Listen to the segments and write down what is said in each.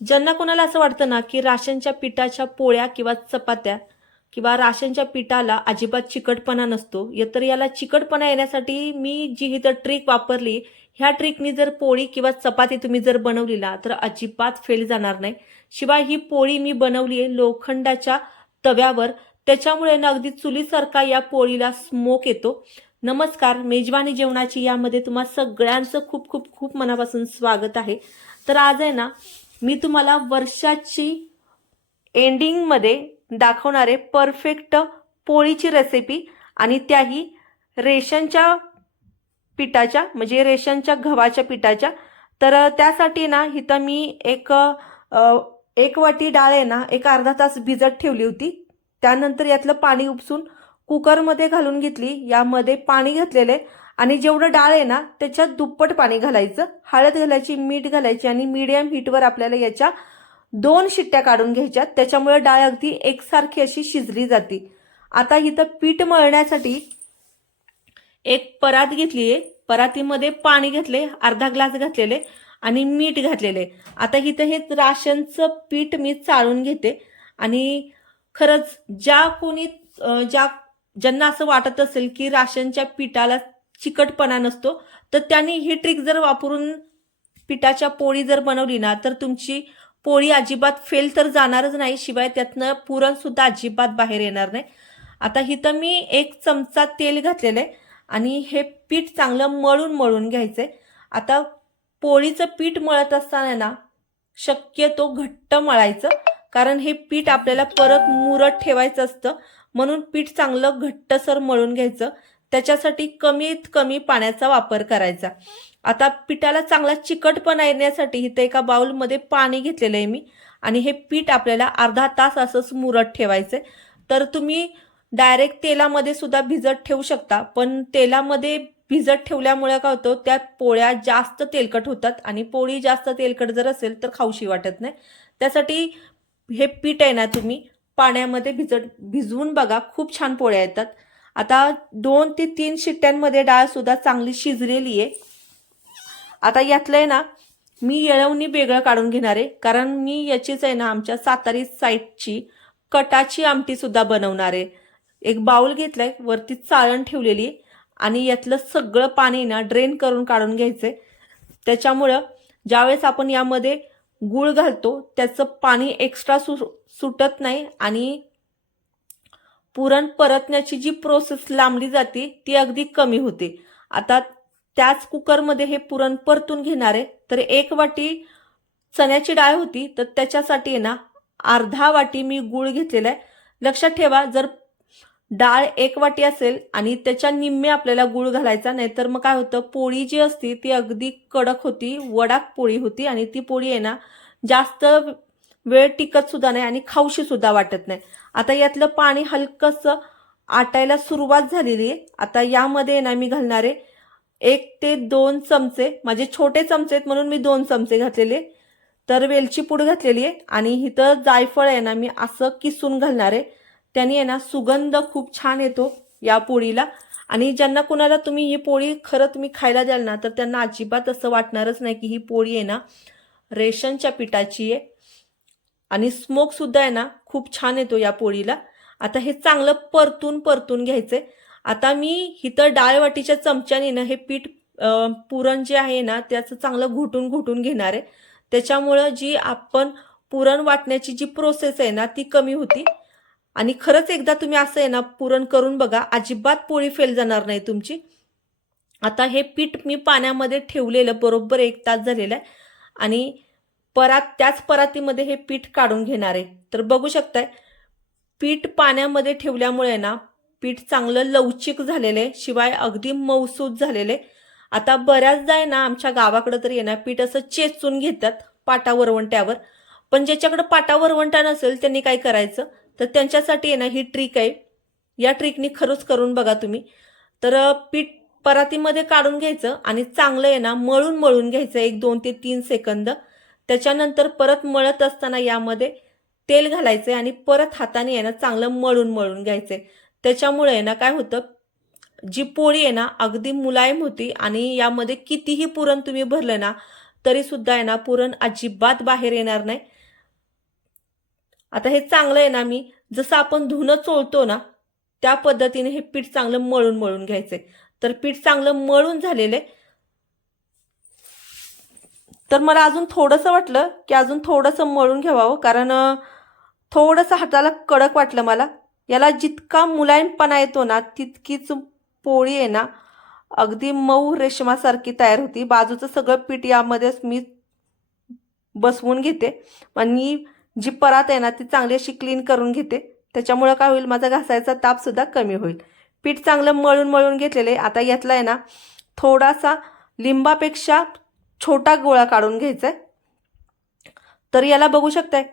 ज्यांना कोणाला असं वाटतं ना की राशनच्या पिठाच्या पोळ्या किंवा चपात्या किंवा राशनच्या पिठाला अजिबात चिकटपणा नसतो तर याला चिकटपणा येण्यासाठी मी जी ही इथं ट्रिक वापरली ह्या ट्रिकनी जर पोळी किंवा चपाती तुम्ही जर बनवलीला तर अजिबात फेल जाणार नाही. शिवाय ही पोळी मी बनवली आहे लोखंडाच्या तव्यावर त्याच्यामुळे ना अगदी चुलीसारखा या पोळीला स्मोक येतो. नमस्कार मेजवानी जेवणाची यामध्ये तुम्हा सगळ्यांचं खूप खूप खूप मनापासून स्वागत आहे. तर आज आहे ना मी तुम्हाला वर्षाची एंडिंगमध्ये दाखवणारे परफेक्ट पोळीची रेसिपी आणि त्याही रेशनच्या पिठाच्या म्हणजे रेशनच्या गव्हाच्या पिठाच्या. तर त्यासाठी ना इथं मी एक एक वाटी डाळ आहे ना एक अर्धा तास भिजत ठेवली होती. त्यानंतर यातलं पाणी उपसून कुकरमध्ये घालून घेतली. यामध्ये पाणी घातलेले आणि जेवढं डाळ आहे ना त्याच्यात दुप्पट पाणी घालायचं हळद घालायची मीठ घालायची आणि मीडियम हीटवर आपल्याला याच्या दोन शिट्ट्या काढून घ्यायच्या. त्याच्यामुळे डाळ अगदी एकसारखी अशी शिजली जाते. आता इथं पीठ मळण्यासाठी एक परात घेतली आहे परातीमध्ये पाणी घेतले अर्धा ग्लास घातलेले आणि मीठ घातलेले. आता इथं हे राशनचं पीठ मी चाळून घेते. आणि खरंच ज्या कोणी ज्या ज्यांना असं वाटत असेल की राशनच्या पिठाला चिकटपणा नसतो तर त्यांनी ही ट्रिक जर वापरून पिठाच्या पोळी जर बनवली ना तर तुमची पोळी अजिबात फेल तर जाणारच नाही शिवाय त्यातनं पुरणसुद्धा अजिबात बाहेर येणार नाही. आता इथं मी एक चमचा तेल घातलेलं आहे आणि हे पीठ चांगलं मळून मळून घ्यायचं आहे आता पोळीचं पीठ मळत असताना ना शक्यतो घट्ट मळायचं कारण हे पीठ आपल्याला परत मुरत ठेवायचं असतं म्हणून पीठ चांगलं घट्टसर मळून घ्यायचं. त्याच्यासाठी कमीत कमी पाण्याचा वापर करायचा. आता पिठाला चांगला चिकटपणा येण्यासाठी इथं एका बाउलमध्ये पाणी घेतलेलं आहे मी. आणि हे पीठ आपल्याला अर्धा तास असंच मुरत ठेवायचंय. तर तुम्ही डायरेक्ट तेलामध्ये सुद्धा भिजत ठेवू शकता. पण तेलामध्ये भिजत ठेवल्यामुळे काय होतं त्या पोळ्या जास्त तेलकट होतात. आणि पोळी जास्त तेलकट जर असेल तर खाऊशी वाटत नाही. त्यासाठी हे पीठ आहे ना तुम्ही पाण्यामध्ये भिजत भिजवून बघा. खूप छान पोळ्या येतात. आता दोन ते तीन शिट्ट्यांमध्ये डाळ सुद्धा चांगली शिजलेली आहे. आता यातलं आहे ना मी येळवणी वेगळं काढून घेणार आहे. कारण मी याचीच आहे ना आमच्या सातारी साईडची कटाची आमटी सुद्धा बनवणार आहे. एक बाऊल घेतलाय वरती चाळण ठेवलेली आणि यातलं सगळं पाणी ना ड्रेन करून काढून घ्यायचंय. त्याच्यामुळं ज्यावेळेस आपण यामध्ये गूळ घालतो त्याचं पाणी एक्स्ट्रा सु सुटत नाही. आणि पुरण परतण्याची जी प्रोसेस लांबली जाते ती अगदी कमी होते. आता त्याच कुकरमध्ये हे पुरण परतून घेणार आहे. तर एक वाटी चण्याची डाळ होती तर त्याच्यासाठी आहे ना अर्धा वाटी मी गूळ घेतलेला आहे. लक्षात ठेवा जर डाळ एक वाटी असेल आणि त्याच्या निम्मे आपल्याला गूळ घालायचा नाही तर मग काय होतं पोळी जी असती ती अगदी कडक होती वडाक पोळी होती आणि ती पोळी आहे ना जास्त वेळ टिकत सुद्धा नाही आणि खाऊशी सुद्धा वाटत नाही. आता यातलं पाणी हलकंसं आटायला सुरुवात झालेली आहे. आता यामध्ये ना मी घालणारे एक ते दोन चमचे माझे छोटे चमचे आहेत म्हणून मी दोन चमचे घातलेले तर वेलची पूड घातलेली आहे आणि इथं जायफळ आहे ना मी असं किसून घालणार आहे. त्याने आहे ना सुगंध खूप छान येतो या पोळीला. आणि ज्यांना कुणाला तुम्ही ही पोळी खरं तुम्ही खायला द्याल ना तर त्यांना अजिबात असं वाटणारच नाही की ही पोळी आहे ना रेशनच्या पिठाची आहे. आणि स्मोक सुद्धा आहे ना खूप छान येतो या पोळीला. आता हे चांगलं परतून परतून घ्यायचंय आता मी इथं डाळ वाटीच्या चमच्याने ना हे पीठ पुरण जे आहे ना त्याचं चांगलं घुटून घुटून घेणार आहे. त्याच्यामुळं जी आपण पुरण वाटण्याची जी प्रोसेस आहे ना ती कमी होती. आणि खरंच एकदा तुम्ही असं आहे ना पुरण करून बघा अजिबात पोळी फेल जाणार नाही तुमची. आता हे पीठ मी पाण्यामध्ये ठेवलेलं बरोबर एक तास झालेलं आहे. आणि परात त्याच परातीमध्ये हे पीठ काढून घेणार आहे. तर बघू शकताय पीठ पाण्यामध्ये ठेवल्यामुळे ना पीठ चांगलं लवचिक झालेले आहे शिवाय अगदी मऊसूत झालेले आता बऱ्याचदा आहे ना आमच्या गावाकडं तरी आहे ना पीठ असं चेचून घेतात पाटा वरवंट्यावर पण ज्याच्याकडं पाटा वरवंटा नसेल त्यांनी काय करायचं? तर त्यांच्यासाठी आहे ना ही ट्रिक आहे. या ट्रिकनी खरंच करून बघा तुम्ही. तर पीठ परातीमध्ये काढून घ्यायचं आणि चांगलं आहे ना मळून मळून घ्यायचं एक दोन ते तीन सेकंद. त्याच्यानंतर परत मळत असताना यामध्ये तेल घालायचे आणि परत हाताने आहे ना चांगलं मळून मळून घ्यायचे त्याच्यामुळे आहे ना काय होतं जी पोळी आहे ना अगदी मुलायम होती आणि यामध्ये कितीही पुरण तुम्ही भरलं ना तरी सुद्धा आहे ना पुरण अजिबात बाहेर येणार नाही. आता हे चांगलं आहे ना मी जसं आपण धुणं चोळतो ना त्या पद्धतीने हे पीठ चांगलं मळून मळून घ्यायचे तर पीठ चांगलं मळून झालेलं आहे. तर मला अजून थोडंसं वाटलं की अजून थोडंसं मळून घ्यावं कारण थोडंसं हाताला कडक वाटलं मला. याला जितका मुलायमपणा येतो ना तितकीच पोळी आहे ना अगदी मऊ रेशमासारखी तयार होती. बाजूचं सगळं पीठ यामध्येच मी बसवून घेते आणि जी परात आहे ना ती चांगली अशी क्लीन करून घेते. त्याच्यामुळं काय होईल माझा घासायचा तापसुद्धा कमी होईल. पीठ चांगलं मळून मळून घेतलेले आता यातला आहे ना थोडासा लिंबापेक्षा छोटा गोळा काढून घ्यायचा आहे तर याला बघू शकताय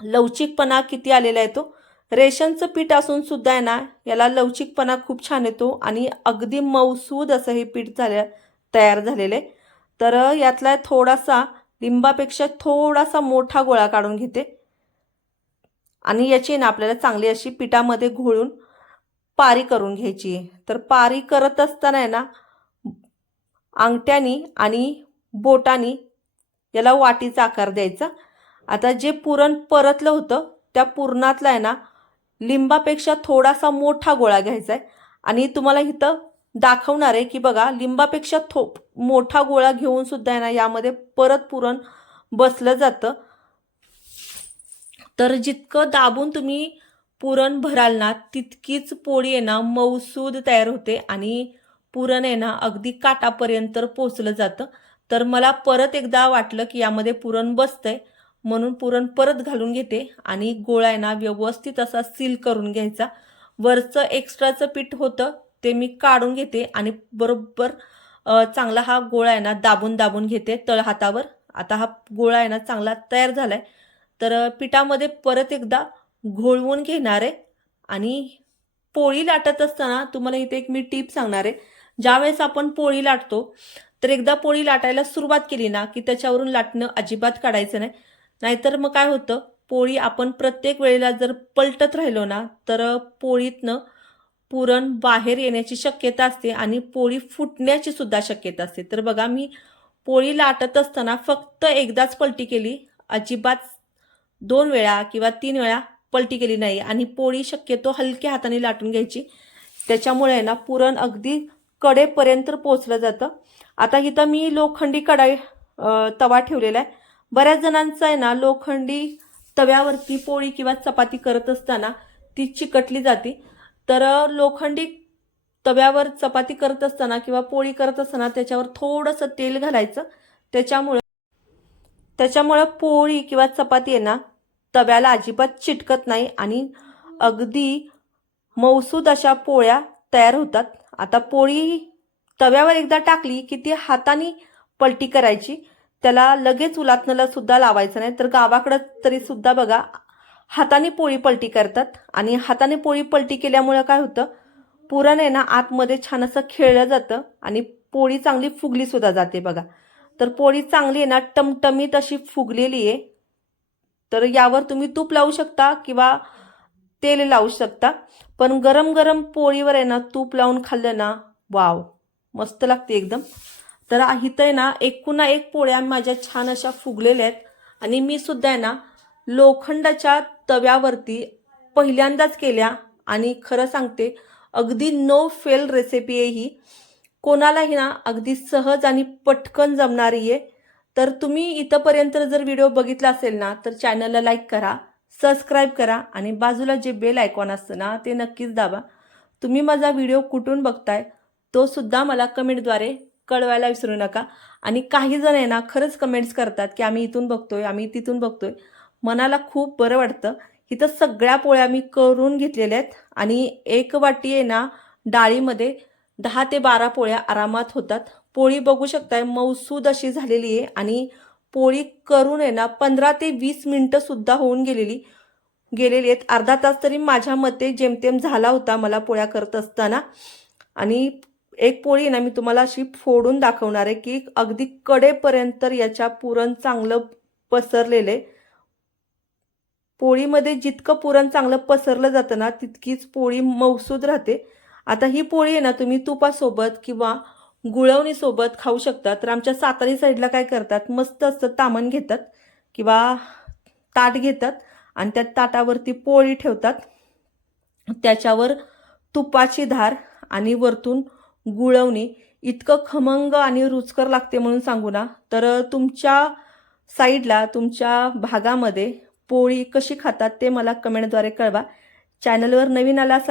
लवचिकपणा किती आलेला आहे तो. रेशनचं पीठ असून सुद्धा आहे ना याला लवचिकपणा खूप छान येतो आणि अगदी मऊसूद असं हे पीठ झालं तयार झालेलं आहे. तर यातला थोडासा लिंबापेक्षा थोडासा मोठा गोळा काढून घेते. आणि याची ना आपल्याला चांगली अशी पिठामध्ये घोळून पारी करून घ्यायची आहे. तर पारी करत असताना आहे ना अंगठ्यानी आणि बोटानी याला वाटीचा आकार द्यायचा. आता जे पुरण परतलं होतं त्या पुरणातला आहे ना लिंबापेक्षा थोडासा मोठा गोळा घ्यायचा आहे आणि तुम्हाला इथं दाखवणार आहे की बघा लिंबापेक्षा थो मोठा गोळा घेऊन सुद्धा आहे ना यामध्ये परत पुरण बसलं जातं. तर जितकं दाबून तुम्ही पुरण भराल ना तितकीच पोळी आहे ना मौसूद तयार होते आणि पुरण आहे ना अगदी काटापर्यंत पोचलं जातं. तर मला परत एकदा वाटलं की यामध्ये पुरण बसतंय. म्हणून पुरण परत घालून घेते आणि गोळा आहे ना व्यवस्थित असा सील करून घ्यायचा. वरचं एक्स्ट्राचं पीठ होतं ते मी काढून घेते आणि बरोबर चांगला हा गोळा आहे ना दाबून दाबून घेते तळहातावर. आता हा गोळा आहे ना चांगला तयार झाला आहे तर पिठामध्ये परत एकदा घोळवून घेणार आहे आणि पोळी लाटत असताना तुम्हाला इथे एक मी टीप सांगणार आहे. ज्यावेळेस आपण पोळी लाटतो तर एकदा पोळी लाटायला सुरुवात केली ना की त्याच्यावरून लाटणं अजिबात काढायचं नाही. नाहीतर मग काय होतं पोळी आपण प्रत्येक वेळेला जर पलटत राहिलो ना तर पोळीतनं पुरण बाहेर येण्याची शक्यता असते आणि पोळी फुटण्याची सुद्धा शक्यता असते. तर बघा मी पोळी लाटत असताना फक्त एकदाच पलटी केली अजिबात दोन वेळा किंवा तीन वेळा पलटी केली नाही आणि पोळी शक्यतो हलक्या हाताने लाटून घ्यायची. त्याच्यामुळे आहे ना पुरण अगदी कडेपर्यंत पोचलं जातं. आता इथं मी लोखंडी कढाई तवा ठेवलेला आहे. बऱ्याच जणांचा आहे ना लोखंडी तव्यावरती पोळी किंवा चपाती करत असताना ती चिकटली जाते. तर लोखंडी तव्यावर चपाती करत असताना किंवा पोळी करत असताना त्याच्यावर थोडंसं तेल घालायचं. त्याच्यामुळं त्याच्यामुळं पोळी किंवा चपाती आहे ना तव्याला अजिबात चिटकत नाही आणि अगदी मौसूद अशा पोळ्या तयार होतात. आता पोळी तव्यावर एकदा टाकली की ती हाताने पलटी करायची. त्याला लगेच उलातनला सुद्धा लावायचं नाही. तर गावाकडं तरी सुद्धा बघा हाताने पोळी पलटी करतात. आणि हाताने पोळी पलटी केल्यामुळं काय होतं? पुरण आहे ना आतमध्ये छान असं खेळलं जातं आणि पोळी चांगली फुगली सुद्धा जाते बघा. तर पोळी चांगली आहे ना टमटमीत अशी फुगलेली आहे. तर यावर तुम्ही तूप लावू शकता किंवा तेल लावू शकता. पण गरम गरम पोळीवर आहे ना तूप लावून खाल्लं ना वाव. मस्त लागते एकदम. तर इथं आहे ना एकूणा एक पोळ्या माझ्या छान अशा फुगलेल्या आहेत. आणि मी सुद्धा आहे ना लोखंडाच्या तव्यावरती पहिल्यांदाच केल्या. आणि खरं सांगते अगदी नो फेल रेसिपी आहे ही. कोणालाही ना अगदी सहज आणि पटकन जमणारी आहे. तर तुम्ही इथंपर्यंत जर व्हिडिओ बघितला असेल ना तर चॅनलला लाईक करा सबस्क्राईब करा आणि बाजूला जे बेल आयकॉन असतं ना ते नक्कीच दाबा. तुम्ही माझा व्हिडिओ कुठून बघताय? तो सुद्धा मला कमेंटद्वारे कळवायला विसरू नका. आणि काही जण आहे ना खरंच कमेंट्स करतात की आम्ही इथून बघतोय आम्ही तिथून बघतोय. मनाला खूप बरं वाटतं. इथं सगळ्या पोळ्या मी करून घेतलेल्या आहेत. आणि एक वाटी आहे ना डाळीमध्ये दहा ते बारा पोळ्या आरामात होतात. पोळी बघू शकताय मौसूद अशी झालेली आहे. आणि पोळी करून आहे ना पंधरा ते वीस मिनटं सुद्धा होऊन गेलेली गेलेली आहेत. अर्धा तास तरी माझ्या मते जेमतेम झाला होता मला पोळ्या करत असताना. आणि एक पोळी ना मी तुम्हाला अशी फोडून दाखवणार आहे की अगदी कडेपर्यंत याच्या पुरण चांगलं पसरलेलं. आहे पोळीमध्ये जितकं पुरण चांगलं पसरलं जातं ना तितकीच पोळी मौसूद राहते. आता ही पोळी आहे ना तुम्ही तुपासोबत किंवा गुळवणीसोबत खाऊ शकतात तर आमच्या सातारी साईडला काय करतात मस्त असं तामण घेतात किंवा ताट घेतात आणि त्या ताटावरती पोळी ठेवतात. त्याच्यावर तुपाची धार आणि वरतून गुळवणी इतकं खमंग आणि रुचकर लागते म्हणून सांगू ना. तर तुमच्या साईडला तुमच्या भागामध्ये पोळी कशी खातात ते मला कमेंटद्वारे कळवा. चॅनलवर नवीन आला असाल